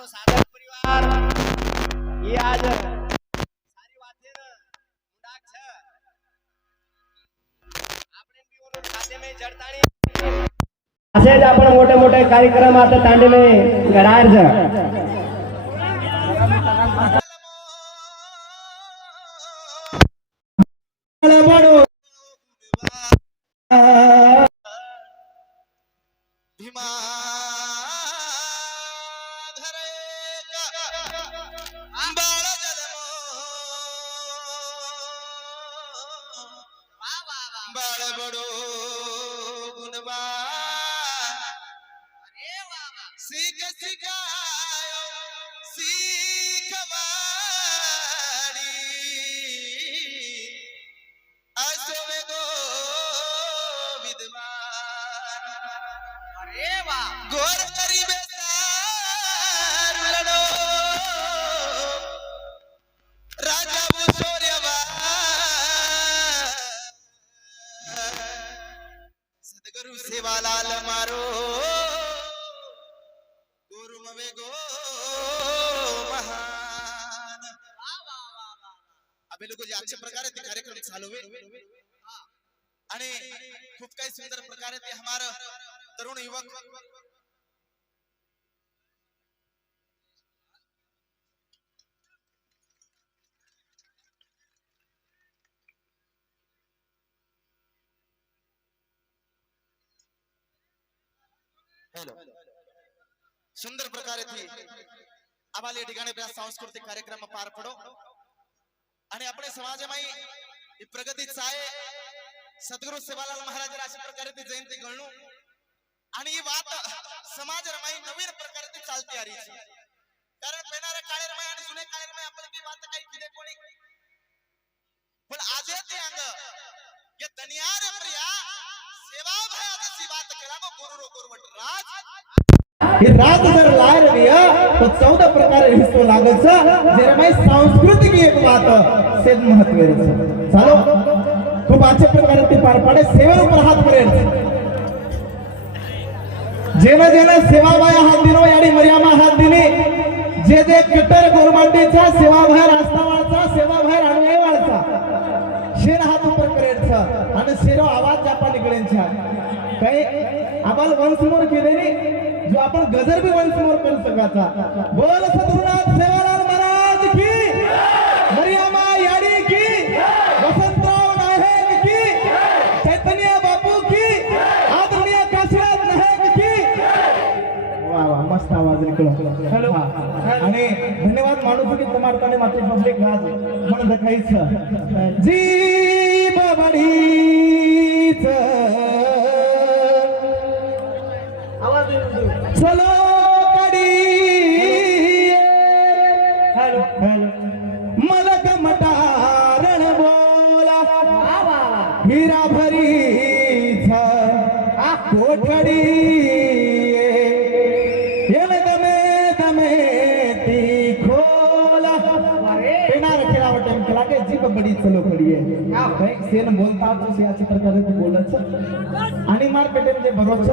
આપણો સાધક પરિવાર એ આજ સારી વાતે મુડાક છે આપણે બી ઓલો ખાતે મે જડતાણી असे જ आपण मोठे मोठे कार्यक्रम आता तांडले घडार છે सेवालाल मारो गुरुमवे गो महान अबे लोक जे अशा प्रकारे ते कार्यक्रम चालू आहे आणि खूप काही सुंदर प्रकारे ते हमार तरुण युवक हेलो सुंदर प्रकारे थी आम्हाला या ठिकाणी सांस्कृतिक कार्यक्रम पार पडो आणि आपले समाजामध्ये प्रगतीचा आहे सद्गुरु सेवालाल महाराज अशा प्रकारे ती जयंती गणू आणि ही बात समाजामध्ये नवीन प्रकारे ती चालती आ रही है कारण येणाऱ्या काळेरमय आणि जुने काळेरमय आपण ती बात काही किदे कोणी पण आज ते अंग ये दनियार प्रिया सेवा भयाची बात करा गो गुरु गुरुवट राज हे रात जर लायर दिया तो 14 प्रकार हिस्सो लागत जरा माई सांस्कृतिक एक बात से महत्व है चलो खूप अच्छे प्रकारे ते पार पाडे सेवेवर पर हात पडेल जेना जेना सेवा बाया हात दिनो याडी मर्यामा हात दिनी जे जे कट्टर गोरमाटीचा सेवा बाहेर आस्थावाळचा सेवा बाहेर आणवेवाळचा शेन हात ऊपर करेलचा आणि शेरो आवाज जापा निकळेंचा काही आम्हाला वंस मोर केलेली जो आपण गजर भी वंस मोर कर सकाचा बोल सद्गुरुनाथ सेवालाल महाराज की मरियामा याडी की वसंतराव नाहेक की चैतन्य बापू की आदरणीय काशीनाथ नाहेक की वाह वाह मस्त आवाज निकलो हेलो आणि धन्यवाद माणूस की तुम्हारताने मात्र पब्लिक राज म्हणून दखाईच जी बाबडीच चलो कडी हेलो हेलो मलक मटारण बोला हीरा भरी कोठडी येन दमे दमे ती खोला येणार खेळावटे केला के जीभ बडी चलो कडी आहे सेन बोलता तो याची प्रकारे ते बोलच आणि मार्केटे जे भरोच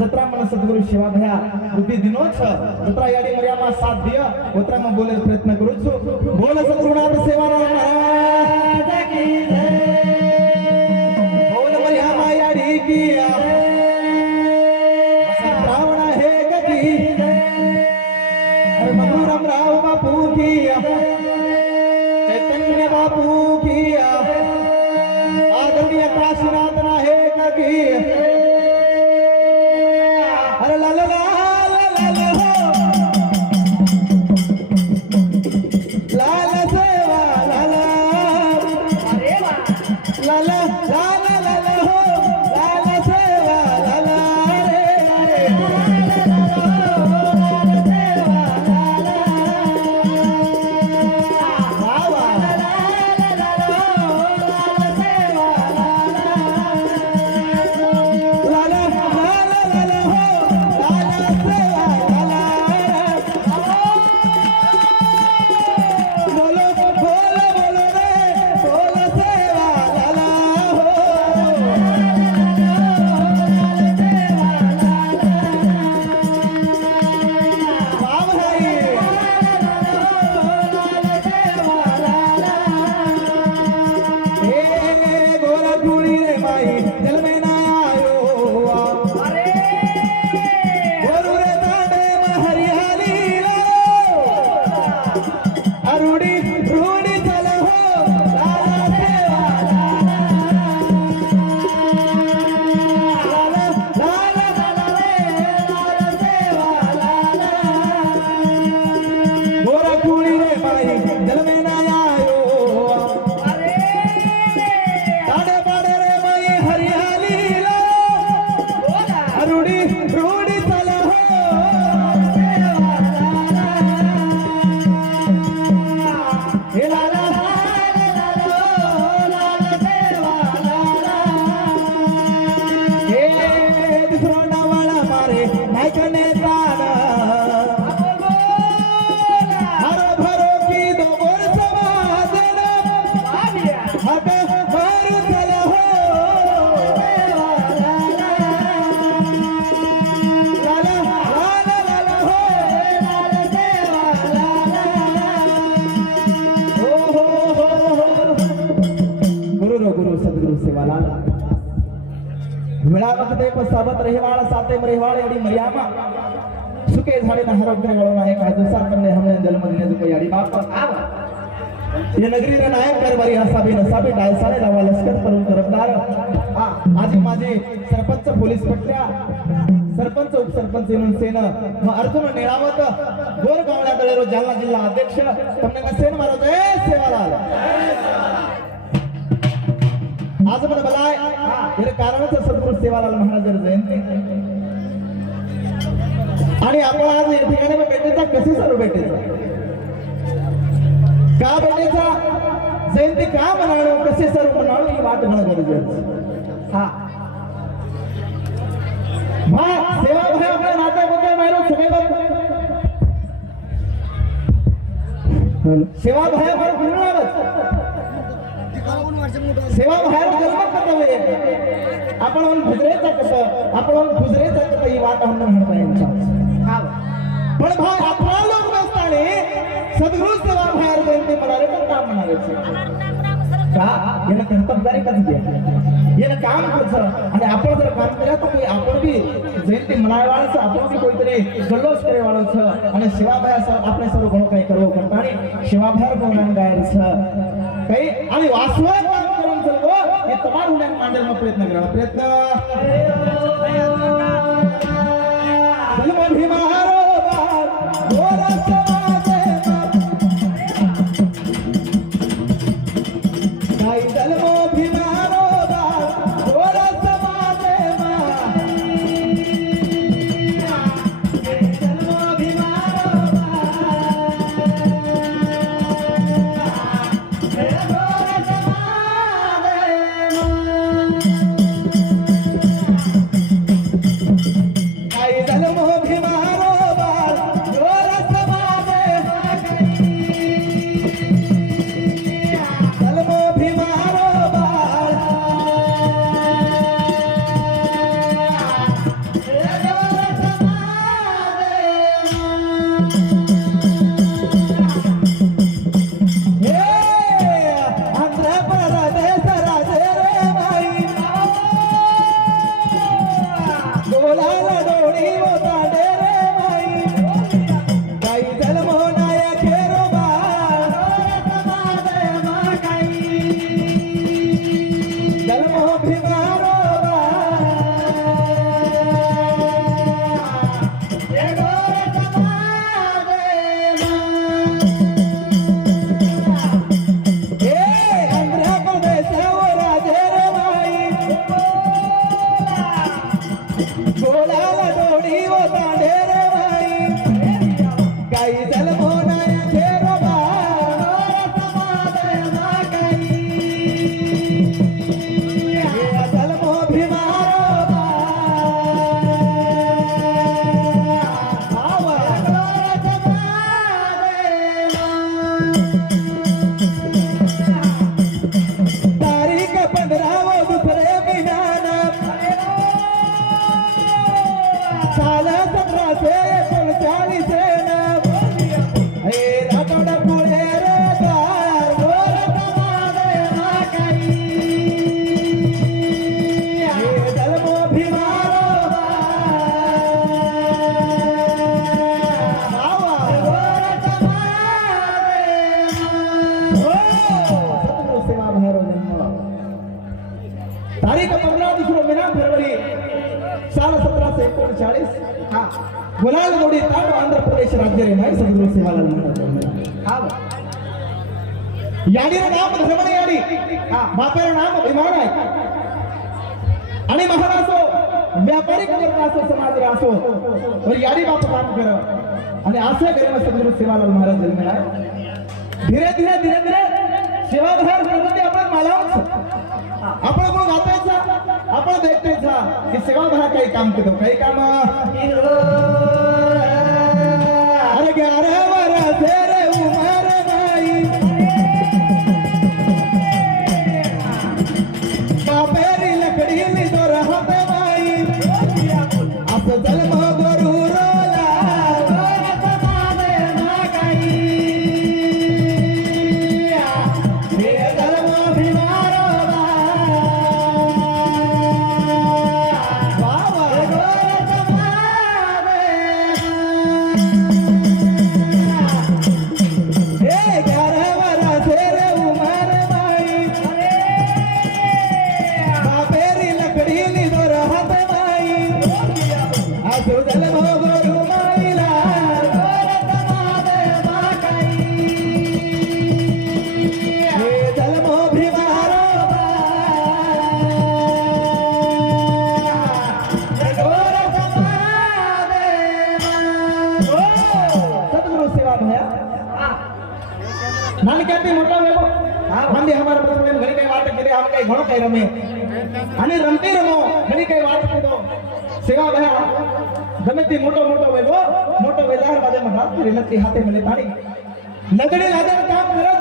जत्रा मन सद्गुरु सेवा भया बुद्धी दिनोच जत्रा याडी मर्यामा साथ दिया उतरा म बोले प्रयत्न करू छु बोल सद्गुरुनाथ सेवालाल महाराज की जय बोल मर्यामा याडी की रावण है गती जय मधुरम राव बापू की चैतन्य बापू की आदरणीय काशीनाथ नाहेक की अरे ला ला ला ला ला हो लाल सेवा लाला अरे वाह लाला लाला लाला हो लाल सेवा लाला रे रे लाला लाल सेवा लाला वाह वाह लाला लाला हो लाल सेवा लाला लाला लाला लाला हो लाला सारे नायकने तान हर भरो की दो बोर समाधन हक भर चल हो लाला लाला लाला हो लाला देवा लाला हो गुरु सद्गुरु सेवा लाला वेळा वखते साबत रहेवाळ साते रहेवाळ एडी मर्यामा सुके झाडे न हरोग्य गळो आहे काय दुसरा करणे हमने जन्म दिने जो याडी बाप आव ये नगरी रे नायक करवारी हसाबी नसाबी डायसाने लावा लष्कर करून तरफदार आजी माझे सरपंच पोलीस पटल्या सरपंच उपसरपंच म्हणून सेन मग अर्जुन नेळावत गोर गावला दळेरो जालना जिल्हा अध्यक्ष તમને सेन मारो जय सेवालाल आज मला बलाय यार कारणच सद्गुरु सेवालाल महाराज जयंती आणि आपण आज या ठिकाणी भेटायचा कसे सर्व भेटायचा का भेटायचा जयंती का म्हणालो कसे सर्व म्हणालो ही वाट मला गरजेचं हा सेवा भाई आपल्या नात्याबद्दल माहिती सगळे सेवा भाई आपण बोलणारच सेवा बाहेर जन्म करतोय आपण भुजरेचा कसं आपण भुजरेचा कसं ही वाट आपण म्हणता यांचा पण भाई आपला लोक नसताना सद्गुरु सेवा बाहेर जयंती म्हणाले तर काम म्हणाले का याला कर्तव्यदारी कधी घ्या याला काम करचं आणि आपण जर काम केलं तर आपण बी जयंती म्हणायवाळचं आपण बी कोणतरी जल्लोष करेवाळचं आणि सेवा बाहेर आपले सर्व गुण काही करवो करता आणि सेवा बाहेर गुणान गायचं काही आणि वासवा काम करून चलवो हे तमाम होण्यात मांडण्याचा प्रयत्न करा प्रयत्न जन्म भीमारो गोरा समाजे काही जन्म भीमारो गोरा समाजे जन्म भीमारो तारीख 15 दुसरो महिना फरवरी साल 1739 हा गुलाल गोडी ताप आंध्र प्रदेश राज्य रे माई सद्गुरु सेवालाल महाराज हा याडी नाम धर्मने याडी हा बापेर नाम अभिमान आहे आणि महाराजो व्यापारी करता असो समाज रे असो और याडी बाप काम कर आणि असे करेन सद्गुरु सेवालाल महाराज जन्मला धीरे धीरे धीरे धीरे सेवा बाहेर प्रगती आपण मालावच आपण कोण गातायचा आपण देखते था कि सेवा भरा काही काम केलं काही काम अरे 11 वर्ष रे उमर बाई बापेरी लकडी लिदो रहत बाई असं जन्म गुरु रोला गोरत माने मागाई हे जन्म भिमारो बाबा गोरत माने हे 11 वर्ष रे उमर बाई बापेरी लकडी लिदो रहत बाई असो जन्म गुरु माईला गोरत माने मागाई हे जन्म भिमारो गोरत माने सतगुरु सेवा भया नानक्याથી મોટા વેગો हम भी हमारा बचपन में घणी कई बात करे हम कई घणो कई रमे અને રમતી રમો ઘણી કઈ વાત કીધો સેવા ભયા ગમેથી મોટો વેલાર બાજુમાં હાથ કરી લતી હાથે મને તાળી લગડી લાદે કામ કરે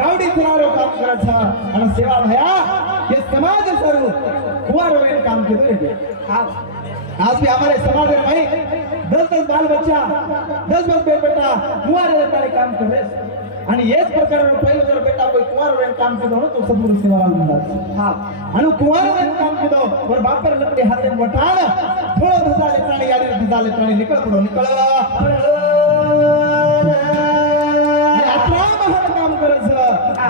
ગાવડી સુરારો કામ કરે છે અને સેવા ભયા ये समाज स्वरूप कुंवारो में काम किधर है आज भी हमारे समाज में भाई 10-10 बाल बच्चा 10-10 बेटा कुंवारे तारे काम कर रहे आणि हेच प्रकारे पहिलं जर बेटा कोई कुंवारो काम केलं हो तो सद्गुरु सेवालाल म्हणतात हा आणि कुंवारो काम केलं वर बापर लपटे हाते वटाण थोडं धजाले प्राणी याडी धजाले प्राणी निकळ पडो निकळ अठरा महान काम करायचं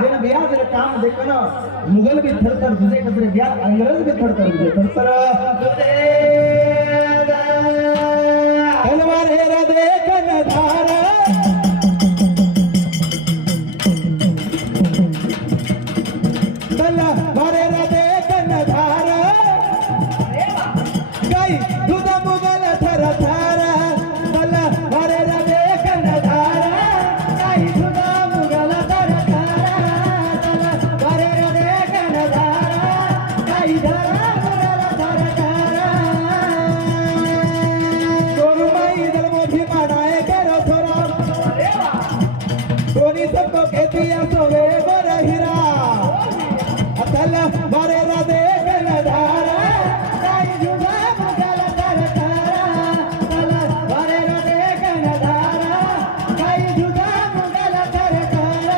जेना बिया जर काम देखन मुगल भी थरथर तुझे कचरे बिया अंग्रेज भी थरथर तुझे थरथर तलवार हेरा देखन धार तलवार हेरा देखन धार गाई दूध मुगल थरथर तलवार हेरा देखन धार गाई दूध मुगल थरथर तलवार हेरा देखन धार गाई धरा मुगल थरथर गोरुमाई जन्मो भीमानाए करो थोरा कोणी सबको खेतिया सोवे बर हिरा अतल बारे रा देखन धारा गाई जुदा मुगल थरथर तल बारे रा देखन धारा गाई जुदा मुगल थरथर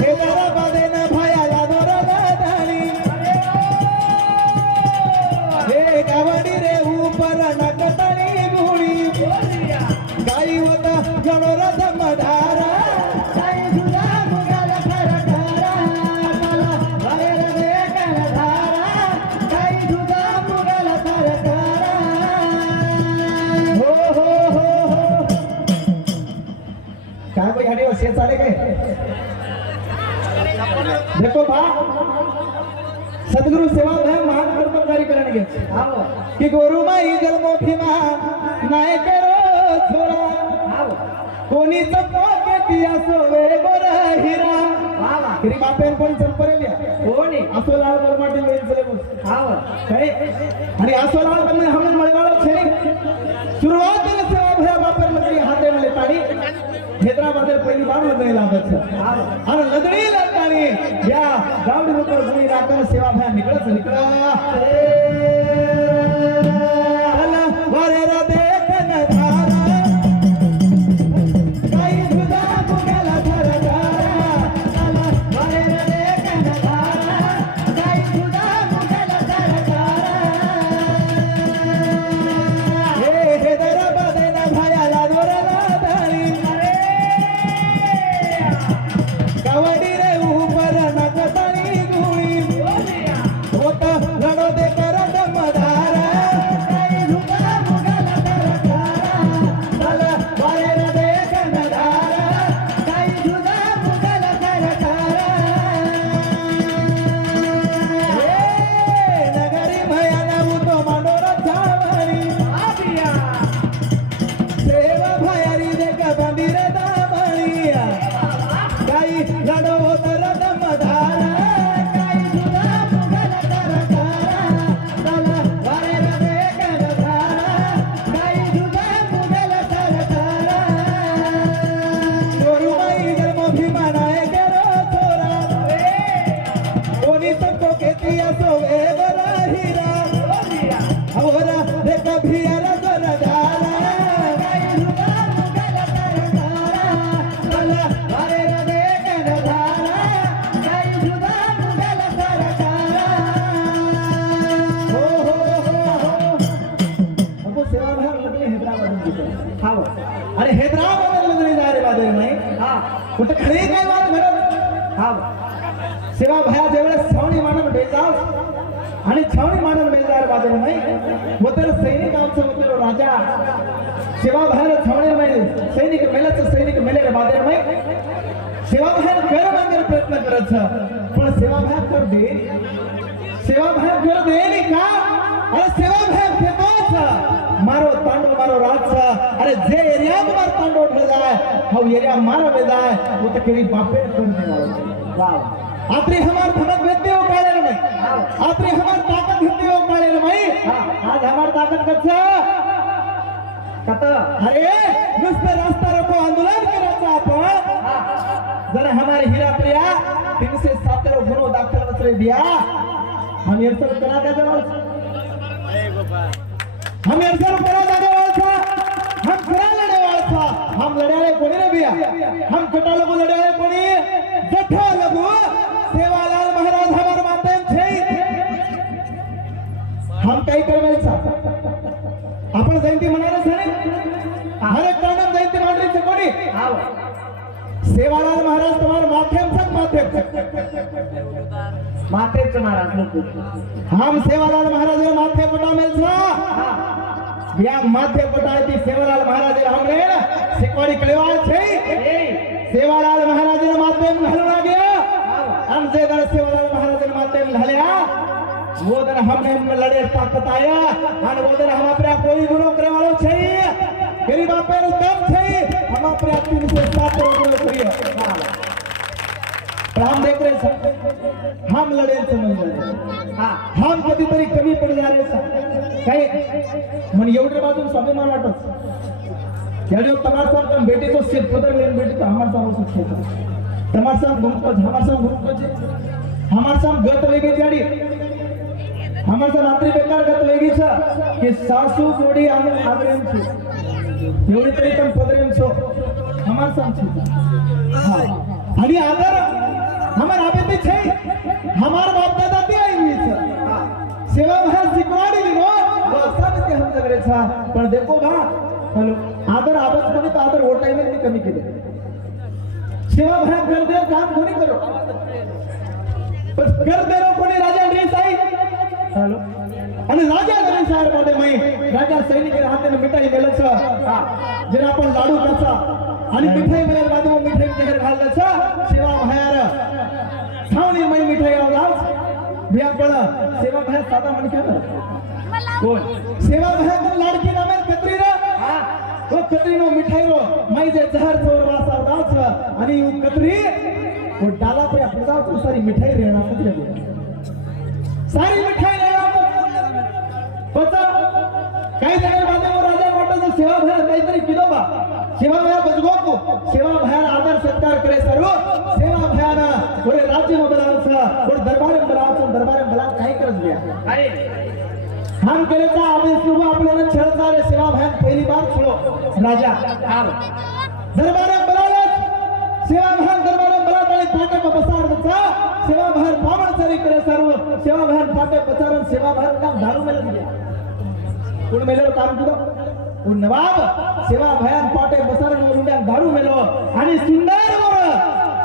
हे दरा बादे न भाया लादो रदानी हे गावडी रे ऊपर नकतणी गुणी गाई होता जणो रथ मधारा गाई जुदा मुगल थरथर तल बारे रा देखन धारा गाई जुदा मुगल थरथर हो काय कोई हडी वसे चाले काय देखो बा सद्गुरु सेवा भय महान कर्मकारी करने गे कि गोरुमाई जन्मो भीमा नाय करो छोरा कोणी सबको के दिया सोवे बर हिरा तरी बापेन कोणी संपरेल्या कोणी आसोलाल बरमाटी वेल चले बस काय आणि आसोलाल बने हमन मळवाळो छे सुरुवातीला सेवा भया बापर लकडी हाते मले ताडी हैदराबाद पहिली बार लदणी लागत छे आणि लदणी लागतानी या गावडी ऊपर गुणी राखन सेवा भया निकळत अला वारे रा देखन धारा गाई जुदा मुगल थरथर अला वारे रा देखन धारा गाई जुदा मुगल थरथर हे हैदराबाद न भाया लादवर लादणी गावडी रे ऊपर नकतणी गुणी होता रणो दे आणि हैदराबाद मध्ये जा रे बाजू नाही हा कुठं खरी काय बात घडत हा सेवा भया ज्यावेळेस छावणी मानून बेजाव आणि छावणी मानून बेजार बाजू नाही होतं सैनिक आमचं होतं राजा सेवा भयाला छावणी माहिती सैनिक मेल्याचं सैनिक मेले रे बाजार माहिती सेवा भया कर मागण्याचा प्रयत्न करत पण सेवा भया कर दे सेवा भया कर दे नाही का अरे सेवा भया फेतोच मारो तांडव मारो राज अरे जे एरिया में मार तांडव उठ जाए हम एरिया मारो में जाए वो तो केरी बापे करने वाला वाह आत्री हमार धमक भेदते हो पाले नहीं आत्री हमार ताकत भेदते हो पाले नहीं आज हमार ताकत कच्चा कत अरे नुसतं रास्ता रोको आंदोलन करायचं आपण जरा हमारे हीरा प्रिया 317 गुनो दाखल वसरे दिया हम ये सब करा दे हम ये सब करा दे हम करा लड़े वाला था हम लड़ाले कोणी रे बिया हम कटा लोगो लड़ाले कोणी जठा लोगो सेवालाल महाराज हमार मातेम छे हम काही करवायचा आपण जयंती मनायला झाले हर एक कारणात जयंती मांडरीचे कोणी सेवालाल महाराज तुम्हारे माध्यम महाराज हम सेवालाल महाराज माथे पटा मिलसा या माथे पटायती सेवालाल महाराज हमने सिकवाड़ी कलेवाल छे सेवालाल महाराज माध्यम घालून गया हम जे दर सेवालाल महाराज माध्यम घाल्या वो दिन हमने लड़े ताकत आया और वो दिन हम अपना कोई गुनो करे वालो छे मेरी बापे दम छे हम अपने 317 गुनो करिए पर हम देख रहे हैं हम लड़े समझ रहे हां हम कधी तरी कमी पड जा रहे काही मन एवढे बाजून स्वाभिमान वाटत याडो तमार साहब बेटे को सिर्फ पदर लेन बेटे तो हमार साहब हो सकते तमार साहब घूमतो हमार साहब घूमतो हमार साहब गत वेगे जाडी हमार साहब रात्री बेकार गत वेगी छ कि सासू जोडी आने आग्रेम छे एवढी तरी पण पदरेम छो हमार साहब छे हां आणि आदर हमार आबेते छे हमार बाप दादा ते आई हुई छ सेवा भाई सिकवाड़ी नो सब के हम जगरे छा पण देखो बा हेलो आदर आबत कोणी तो आदर वो टाइम में कमी केले सेवा भाई कर दे काम कोणी करो बस कर दे रो कोणी राजा ड्रेस आई हेलो आणि राजा ड्रेस आर मध्ये मई राजा सैनिक के हाथे में मिठाई मेलं छ जरा आपण लाडू कसा आणि मिठाई मेलं बाजू मिठाई के घर घाललं छ सेवा भाई छावनी मई मिठाई आवाज बिया पण सेवा भाई साधा मनक्या कोण सेवा भाई तर लाडकी नामे कत्री रे वो कत्री नो मिठाई रो मई जे जहर चोर वासा उदास आणि वो कत्री वो डाला पे अपना तो सारी मिठाई रेना कत्री सारी मिठाई रेना पता काही जगह बाते वो राजा वाटत सेवा भाई काहीतरी किलो बा सेवा भाई बजगो को सेवा भाई आदर सत्कार करे सर्व सेवा भाई ना ओरे राज्य में बलावसा और दरबार में बलावसा दरबार में बला काही करत गया अरे हम करे था अभी सुबह आपल्याला छळता रे सेवा भाई पहिली बार छळो राजा दरबार में बलावला सेवा भाई दरबार में बला ताली पाटे पे बसार दचा सेवा भाई बामण चरी करे सर्व सेवा भाई पाटे बचारन सेवा भाई काम दारू में लग गया कोण मेलेलो काम केलो वो नवाब सेवा भयान पाटे बसारण वरुंड्या दारू मेलो आणि सुंदर वर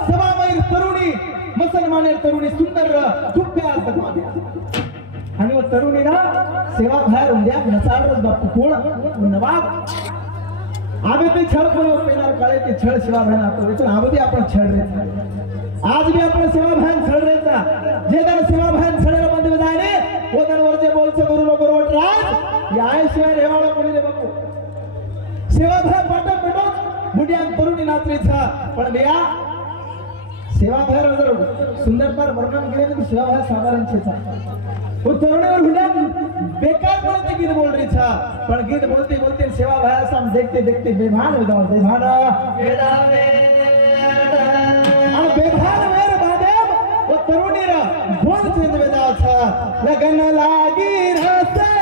सभामय तरुणी मुसलमाने तरुणी सुंदर खूप आज बघा आणि वो तरुणी ना सेवा भयार उंड्या नसारच बाप कोण नवाब आबे ते छळ कोण पेनार काळे ते छळ सेवा भयान तो इथून आबे आपण छळ रे आज भी आपण सेवा भयान छळ रेचा जे दर सेवा भयान छळेला बंद जायने वो दर वरचे बोलचे गुरु नो गुरु राज या शिवाय रेवाळा कोणी रे बापू सेवा भय पाटक पेटो बुढ़िया तरुणी नाचरी था पण बेया सेवा भय जर सुंदरता वर्णन केले तो सेवा भय साधारण छे था वो तरुणी और बुढ़िया बेकार बोलते गीत बोल रही था पण गीत बोलते बोलते सेवा भय हम देखते देखते बेभान हो जाओ बेभान और बेभान मेरे बादेव वो तरुणी रा बोल चेंज में जाओ था लगन लागी रसे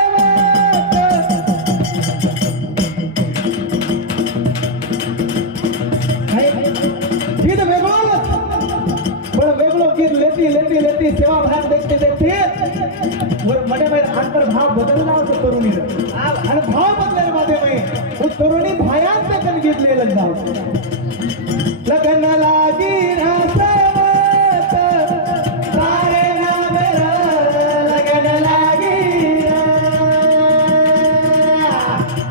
गीत वेगळो गीत लेती लेती लेती सेवा भाग देखते देखते और मने में अंतर भाव बदलना उस तरुणी आणि भाव बदलने मध्ये में उस तरुणी भयान ते घेतलेलं नाव लग्न लागी रसवत तारे नाम लग्न लागी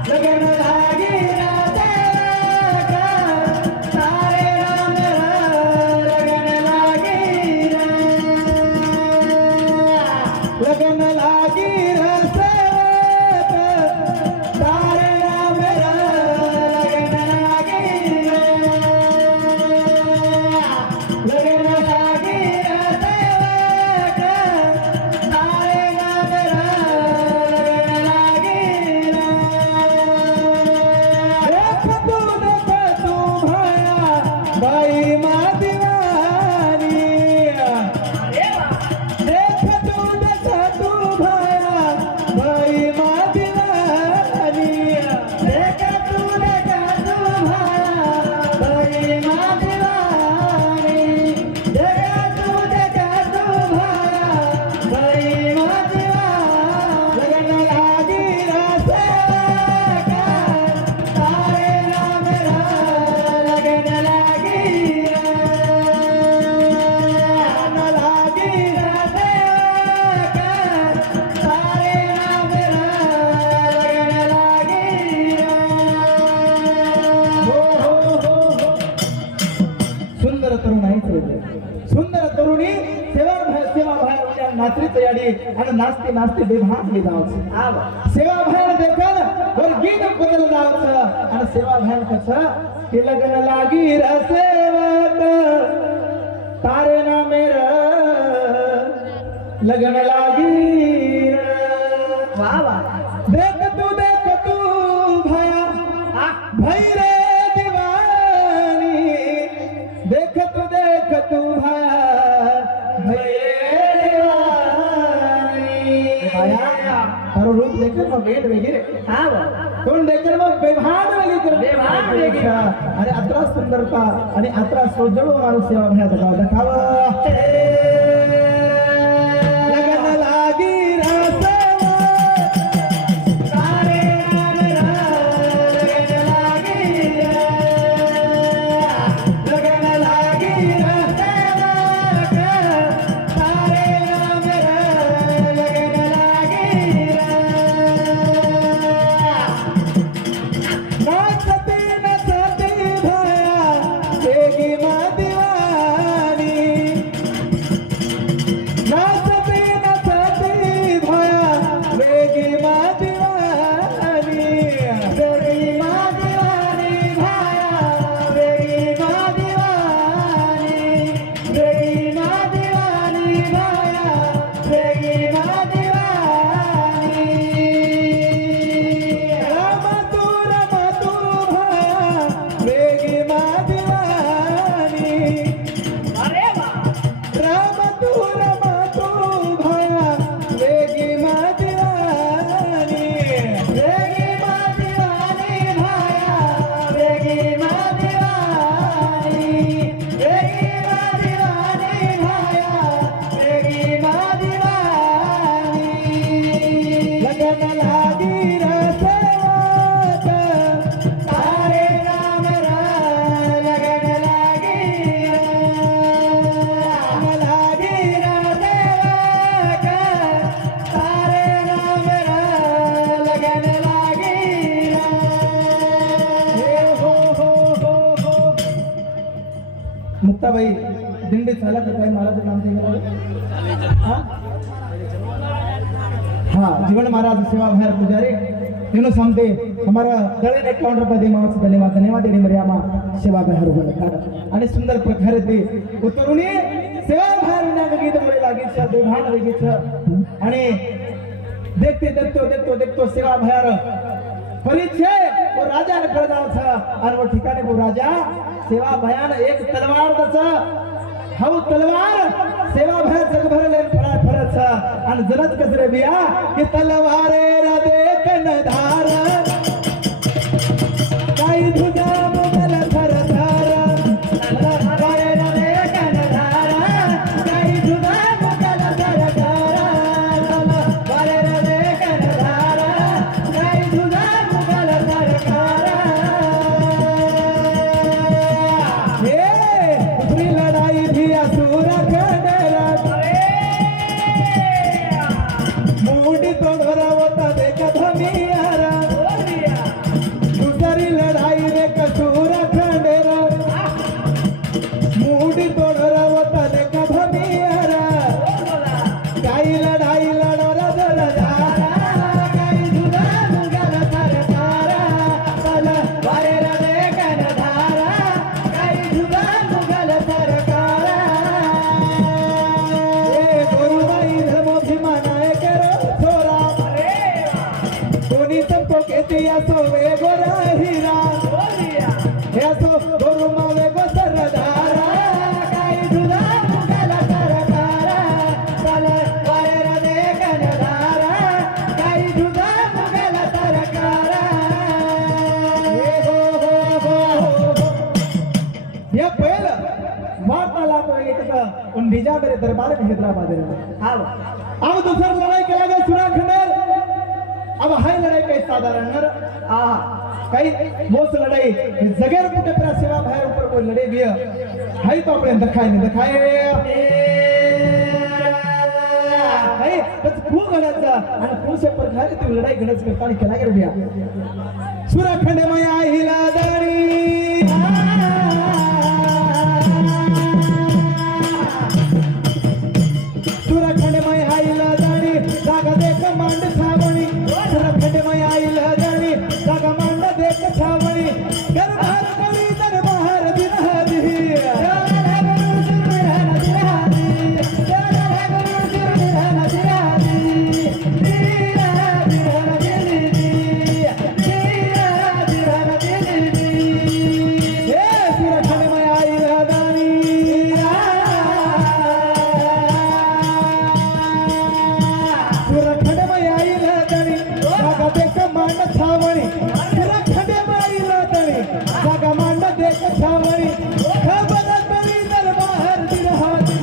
लग्न लागी रसवत तारे नाम लग्न लागी लग्न लागी रसवत तारे नाम लग्न लागी लग्न लागी रसवत तारे नाम लग्न लागी देख तू भया बाई मा दीवानी देख तू भया बाई मा दीवानी देख तू भया बाई मा दीवानी देख तू भया बाई मा दीवानी लगन लागी रसवत तारे नाम लगन लागी लगन लागी रसवत तारे नाम लगन लागी हो सुंदर तरुण आहे सुंदर तरुणी सेवा बाहेर नाचरीच याडी आणि नाचते नाचते बेभान मी जावचं सेवा बाहेर देखल वर गीत बदल जावचं आणि सेवा बाहेर कसं की लग्न लागी रसवत तारे नामे लग्न लागी वा देख तू भया भई रे दीवानी देख तू भया भई रे दीवानी तारो रूप देखकर मग वेड वगैरे तोंड देखकर मग बेभान वगैरे अरे अत्रा सुंदरता आणि अत्रा सोजळ माणूस सेवा भया दाखवा लगन लागी रसवत तारे नाम लगन लागी लगन लागी रसवत तारे नाम लगन लागी नाचते नाचते भया बेगी मा दीवानी नाचते नाचते भया बेगी मा दीवानी बेगी मा दीवानी भया बेगी मा दीवानी बेगी मा दीवानी भया बेगी मा दीवानी राम तू भया बेगी मा दीवानी राम तू भया वेगी मा दीवानी वेगी मा दीवानी भया वेगी मा दीवानी वेगी मा दीवानी भया वेगी मा दीवानी लगन लागी रसवत तारे नाम लगन लागी लागी रसवत तारे नाम लगन लागी मुक्ताबाई दिंडी चालक काय महाराज नाम हाँ जीवन महाराज सेवा भैर पुजारी तीनों समझे हमारा दळे 51 रुपये देमावच धन्यवाद देणे मर्यामा सेवा भैर आणि सुंदर प्रकारे ते उतरुणी सेवा भैर गीत मुळे लागी बेभान वेगीच आणि देखतो सेवा भैर परिचय वो राजा ने कळ जावचा आणि वो ठिकाणी वो राजा सेवा भयान एक तलवार दच हाऊ तलवार सेवा भया जगभर लेन फरच आणि जरच कसरे बिया की तलवारे रा देखन धार काही तुझा मुगल थर थर तलवारे रा देखन धार काही तुझा मुगल थर थर तलवारे रा देखन धार काही तुझा मुगल थर थर कोणी चंपकेची असो वेगोरा हिरा हे असो गोरू मावे गो सरदारा काही तुझा मुखाला सरकारा चल बाहेर देखणदारा काही तुझा मुखाला सरकारा हे पहिलं वार्ताला तो एक उंडीजा मेरे दरबार में हैदराबाद में अब दूसरा लड़ाई केला गया सुरा खंडेर अब हाय लड़ाई कई साधारण नर कई मोस लड़ाई जगेर पुटे पर सेवा भाई ऊपर कोई लड़े भी हाय तो अपने दिखाए हाय बस खूप गणाचा आणि खूप प्रकारे ती लढाई गणच करताना केला गेला बिया सुरा खंडे में आईला दाणी सुरखंड में आईला दाणी जागा देख मांड छावणी सुरखंड में आईला दाणी जागा मांड देख छावणी दरबार करी दरबार दिनहादी सुरखंड में आईला दाणी सुरखंड में आईला दाणी जागा देख मांड छावणी सुरखंड में आईला दाणी जागा मांड देख छावणी खबर करी दरबार दिनहादी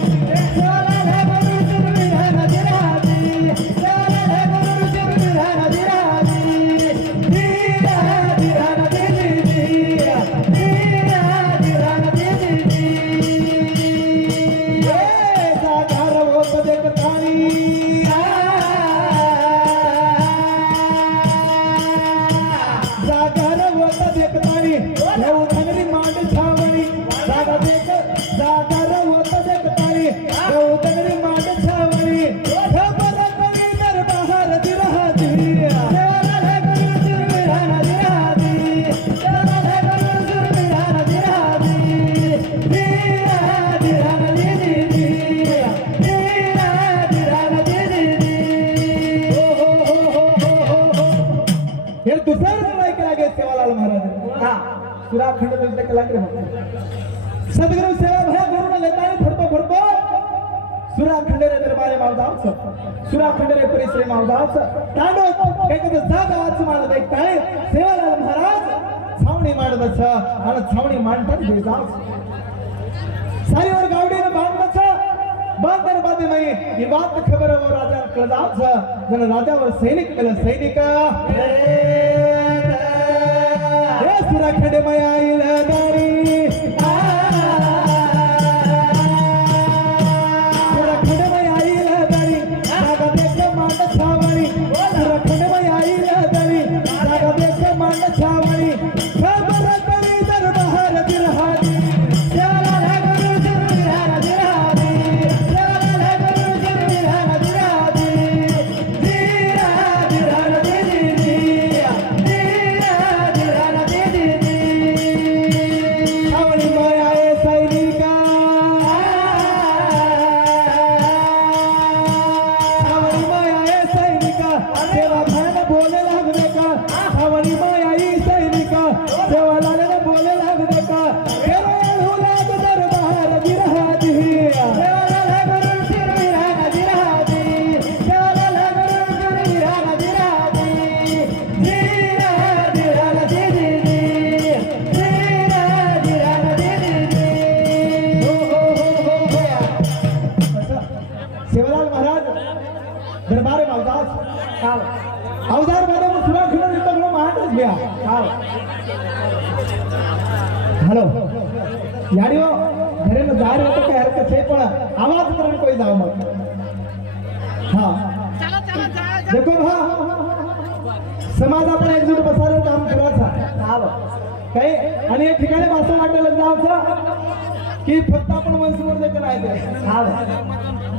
चला रे गुरु सुरविधान दिनहादी चला रे गुरु सुरविधान दिनहादी धीरा धीरान दिदी धीरा धीरान दिदी ए जागार होत देखतानी जागर होत देखतानी देऊ तंगडी मांड छावणी जागा देख जागर होत देखतानी देऊ तंगडी मांड छावणी खबर करी दरबार दिनहादी चला रे गुरु सुरविधान दिनहादी चला रे गुरु सुरविधान दिनहादी धीरा धीरान दिदी धीरा धीरान दिदी हे दुसरा लढाई केला गया सेवालाल महाराज सुराखंड में युद्ध केला गया सदगुरु सेवा भया गुरु लेता फड़तो फड़तो सुराखंड रे दरबारे मावदाच सुराखंड रे परिसरे मावदाच तांडो एकच जागा वाच माड देखताय सेवालाल महाराज छावणी माडदछ आणि छावणी मांडतात बेजाच सारीवर गावडीने बांधदछ बांधर बांधे नाही ही बात खबर वो राजा कळदाच जन राजावर सैनिक केलं सैनिक हे सुराखंड में आईला दाणी सुराखंड में आईला दाणी जागा देख मांड छावणी सुराखंड में आईला दाणी जागा देख मांड छावणी खबर करी दरबार दिनहादी चला रे गुरु सुरविधान दिनहादी चला रे गुरु सुरविधान दिनहादी धीरा धीरान दिदी धीरा धीरान दिदी छावणी में आए सैनिका छावणी में आए सैनिका सेवा भान बोले लागले का छावणी में आई सैनिका सेवा लागले बोले लागले का केवळ लाग दरबार दिनहादी चला रे गुरु सुरविधान दिनहादी चला रे गुरु सुरविधान दिनहादी धीरा धीरान दिदी धीरा धीरान दिदी सेवालाल महाराज दरबारे मावदास अवतार मध्ये मग सुराखंड युद्ध म्हणून महाराज घ्या हॅलो याडियो घरे में जाहिर होतो काय हरकत आहे पण आवाज करून कोई जाव मत हां देखो भा समाज आपण एकजूट बसायला काम करायचं काही आणि एक ठिकाणी बसं वाटायला जायचं की फक्त आपण मनसमोर देखील आहे ते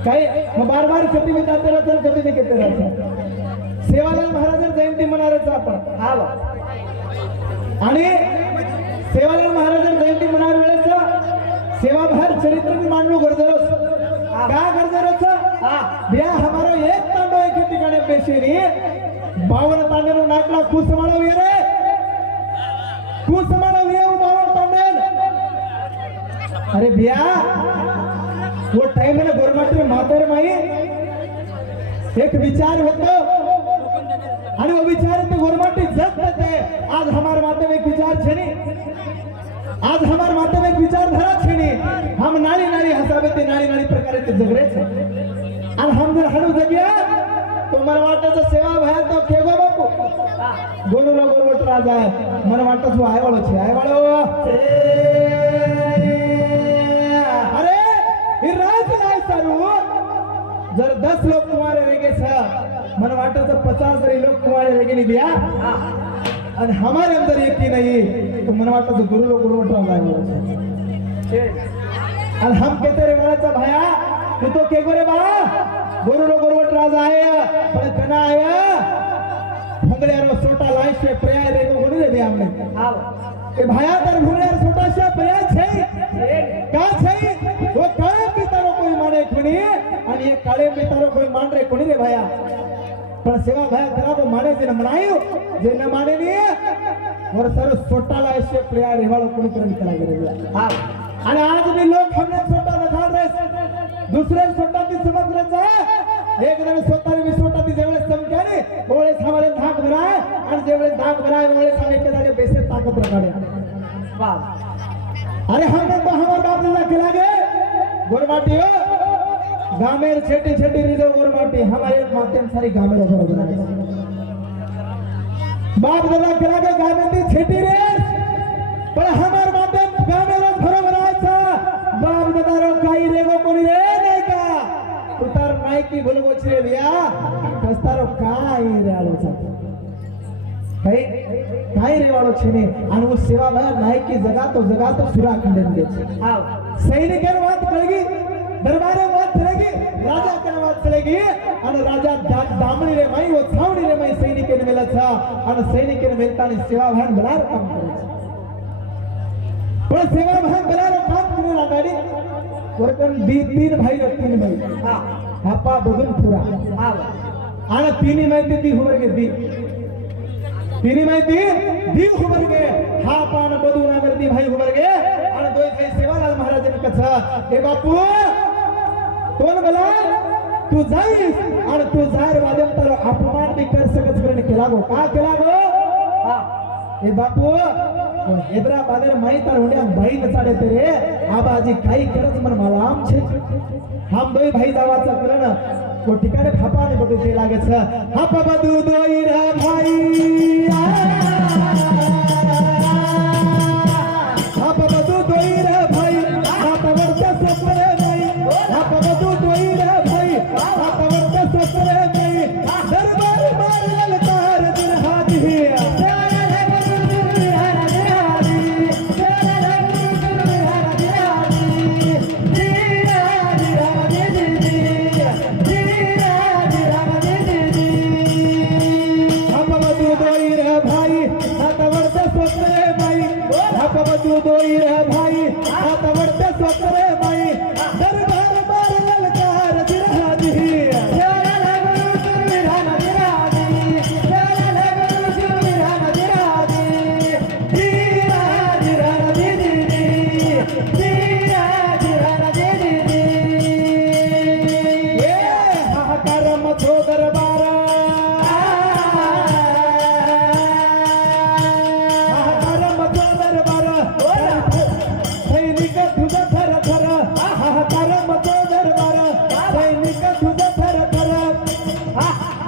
काही मग बार बार कधी मी जाते राहतो कधी नाही घेते राहतो सेवालाल महाराज जयंती मनारायचं आपण आणि सेवालाल महाराज जयंती मनार वेळेस सेवाभार चरित्र भी मांडलो गरजेरोस का गरजेरोस बिया हमारो एक तांडो एक ठिकाणी बेशेरी 52 तांडेल नाकला खुश माळव ये रे खुश माळव ये बावळ तांडेल अरे भैया वो टाइम है ना गवर्नमेंट में मातर माई एक विचार होतो आणि वो विचार तो गवर्नमेंट जग करते आज हमारे माथे में एक विचार छे आज हमारे माथे में एक विचारधारा छे हम नारी नारी हसावे ते नारी नारी प्रकारे ते जगरे छे आणि हम जर हडू जग्या तो मला वाटतं सेवा भया तो केगो बापू गोनो गोनो राजा है मला वाटतं तो आय वाळो छे आय वाळो अरे ही राज नाही सारू जर 10 लोग कुमारे रेगे छ मला वाटतं तो 50 रे लोग कुमारे रेगे नि बिया और हमारे अंदर एक ही नहीं तो मन वाटता तो गुरु गुरु और हम कहते रे वाचा भाया तू तो के गोरे बा गुरु गुरु राजा आया पण कना आया भंगड़ियारो छोटा लाइफ में प्रयाय रे को रे बे हमने ए भाया तर भंगड़ियारो छोटा से प्रयाय छे का छे वो काळे पितारो कोई माने कोणी आणि ये काळे पितारो कोई मान रे कोणी रे भाया पण सेवा भाया करा तो माने जे मनायो जे न माने नी और सर छोटा लाइफ से प्रयाय रेवाळो कोणी करन करा गे हां आणि आज भी लोग हमने छोटा दिखा रहे दुसरे छोटा की समझ रहे एक जण स्वतः भी छोटा ती जेवळे समक्याने ओळे हमारे धाक भराय आणि जेवळे धाक भराय ओळे सामे के जागे बेसे ताकत रखाडे वाह अरे हमने तो हमार बाप दादा खिलागे गोरमाटियो गामेर छेटी छेटी रिजो गोरमाटी हमारे माध्यम सारी गामेर बरोबर बाप दादा खिलागे गामेर छेटी रे पण हमार माध्यम गामेर बरोबर आछा बाप दादा रो काही रेगो कोणी रे नाही का उतार नाही की बोलगो छे बिया कस्तारो काय रे आलो छा काही रे वाळो छे ने आणि वो सेवा में नाही की जगा तो सुरा खंडन दे छे हां सैनिकन बात करेगी दरबारे बात चलेगी राजा के बात चलेगी आणि राजा दामणी रे माई वो छावणी रे माई सैनिकन मेला छा आणि सैनिकन मेलतानी सेवा भान बलार काम करे छे पण सेवा भान बलार काम करे ना गाडी वरकन तीन भाई रे तीन भाई हां हापा बगन पुरा हां आणि तीन माहिती ती होवर गे तीन माहिती दी होवर गे हापा न बदू ना करती भाई होवर गे आणि दोय भाई सेवालाल महाराज ने कथा ए बापू कोण बोला तू जाईस आणि तू जाहीर वादन तर अपमान भी कर सकत करने केला गो का केला गो हां ए बापू हैदराबादर माई तर होड्या भाई नचाडे ते रे आबाजी काही करत मन मालाम छे हम दोय भाई जावाचा करण वो ठिकाणे फापाने बटू ते लागे छ हापा बदू दोई रे भाई हापा बदू दोई रे भाई हापा वरते सपरे भाई हापा बदू दोई रे भाई हापा वरते सपरे भाई दरबार मार ललकार दिन हाथी तू दोई रे भाई हाथ वरते सपरे भाई दरबार मार ललकार दिरहा दी तेरा लगू सुरवीरान दिरहा दी तेरा लगू सुरवीरान दिरहा दी दिरा दिरा दी दी दिरा दिरा दी दी ये हाहाकार मथो दरबार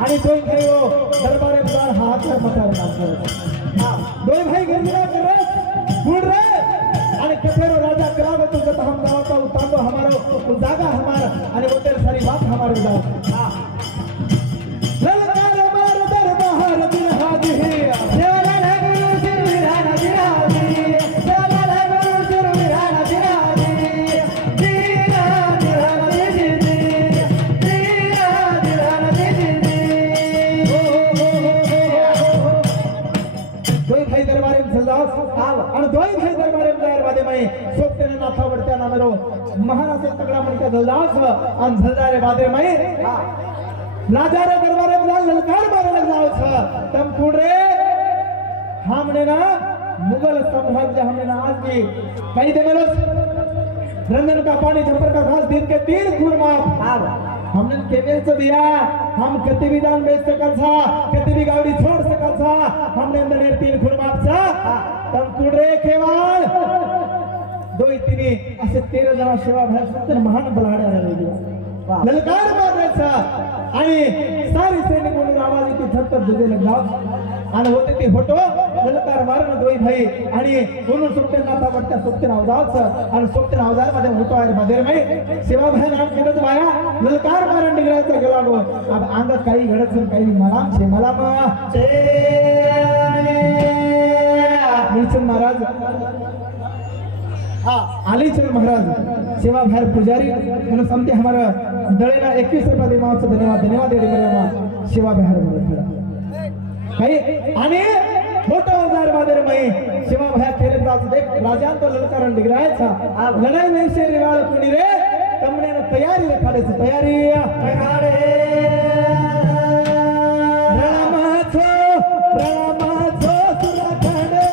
आणि दोन भाई वो दरबारे बुलार हाथ में मचार काम करे हां दोन भाई गिरगिरा करे गुड़ रे आणि कथेरो राजा करावे तो जत हम गावता उतांबो हमारो जागा हमारा आणि वो तेरी सारी बात हमारे जाओ हां ललकार मार दरबार दिन हादी देवला लगू सुरवीरान दिरादी देवला लगू सुरवीरान दिरादी दिरा दिरा दी दी दिरा दिरा दी दोई भाई दरबारे में जल्दास और दोई भाई दरबारे में दायर वादे में सोपते ने नाथा वरत्या नामेरो महाराज से तगड़ा मन का जल्दास और जल्दारे वादे में राजा रे दरबारे में ललकार मारे लग जाओ छ तम कुड़ रे हमने ना मुगल साम्राज्य हमने ना आज भी कहीं दे मेरे रंजन का पानी झपर का घास दिन के 3 गुण माफ हमने केवल से दिया हम कति भी दान बेच सकल था कति भी गाड़ी छोड़ सकल था हमने अंदर 3 गुण माफ था तम कुड़ रे केवल 2-3 असे 13 जना सेवा भाई सुंदर महान बलाडा रहे ललकार मार रहे था आणि सारी सैनिक म्हणून आवाज येते थत्तर दुजे लगाव आणि होते ते फोटो ललकार मारण दोई भाई आणि म्हणून सोपते नाता पडता सोपते नावदाच आणि सोपते नावदार मध्ये फोटो आहे बाहेर में सेवा भाई नाम केलं बाया ललकार मारण निघायचा गेला गो अब अंग काही घडत काही मलाम छे मलाम छे निचन महाराज हाँ आलीचंद महाराज सेवा भाई पुजारी म्हणून समते हमारा दळेला 21 रुपये देवाचं धन्यवाद दे मला सेवा भाई म्हणून काही आणि मोठा औजार बादर में सेवा भाई केले जात देख राजान तो ललकारण दिगरायचा लढाई में से रिवाल कुणी रे तमने तयारी रखाडे तयारी रामाचो सुराखंडे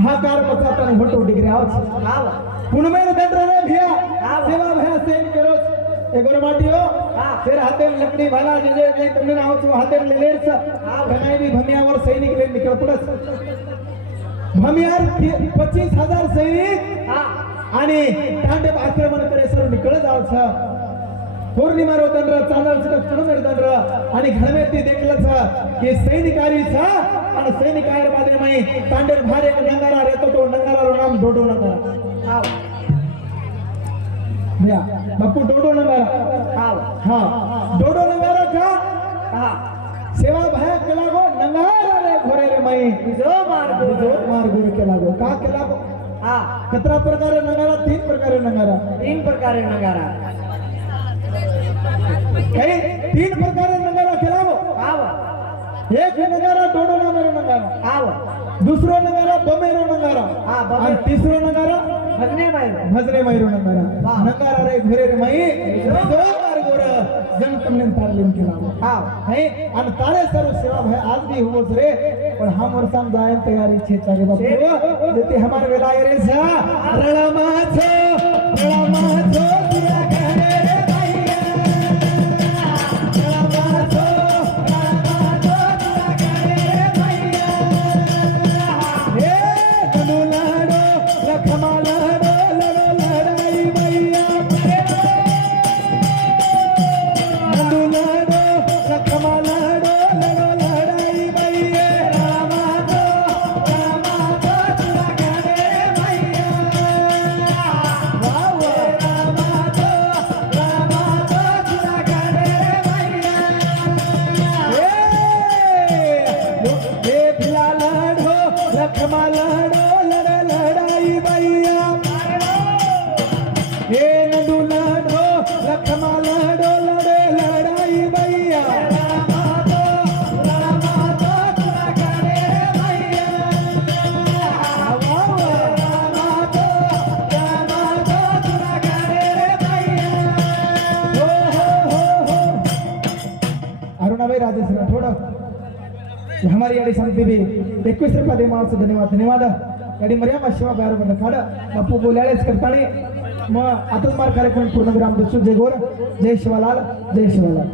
हाकार पचाता नहीं फोटो डिग्री आओ पुनमेर दंड रे भिया सेवा भया सेन करो एगोर माटियो फिर हाथे में लकड़ी भाला जे जे तुमने नाव तो हाथे में ले लेर बनाई भी भमियावर सैनिक ले निकल पडस भमियार 25,000 सैनिक आणि तांडव आक्रमण करे सर निकळ जाव छ पौर्णिमा रो दंड चांदल से पुनमेर दंड आणि घळमे ती देखल छ के सैनिकारी छ आणि सैनिकार बादे में तांडव भारे नंगारा रहतो तो नंगारा रो नाम डोडो नंगारा या बापू डोडो नंगारा हां डोडो नंगारा का सेवा भया केला गो नंगारा रे घोरे रे मई जो मार गुरु केला गो का केला गो कतरा प्रकारे नंगारा 3 प्रकारे नंगारा काही 3 प्रकारे नंगारा केला गो एक नंगारा डोडो नंगारा दुसरो नंगारा बमेरो नंगारा आणि तिसरो नंगारा भजने मैरू नंगारा नंगारा रे घरे रे माई दो बार गोर जन तुमने तारलीम केला है आणि तारे सर्व सेवा भाई आज भी हुओ रे पण हम वर्षाम जाय तयारी छे चागे बापू जेते हमार वेलाय रे सा रणमाछो दिया घरे रे भैया रणमाछो दिया घरे रे भैया हे कनुलाडो लखमालाडो लड़ो लड़ाई भैया कनुलाडो लखमालाडो लड़ो लड़ाई भैया रामादो दिया घरे रे भैया वाह रामादो दिया घरे रे भैया हे भिला लड़ो लखमा लड़ो लड़ लड़ाई भैया हे नंदू लड़ो लखमा लड़ो लड़े लड़ाई भैया रामादो दिया घरे रे भैया वाह रामादो दिया घरे रे भैया हो अरुणाबाई राजेश राठोड हमारी याडी सांगते भी 21 रुपया दे मावचं धन्यवाद याडी मर्यामा शिवा बाहेर बंद काढ बापू बोलायलाच करताना मग आताच मार कार्यक्रम पूर्ण विराम देतो जय गोर जय शिवालाल जय शिवालाल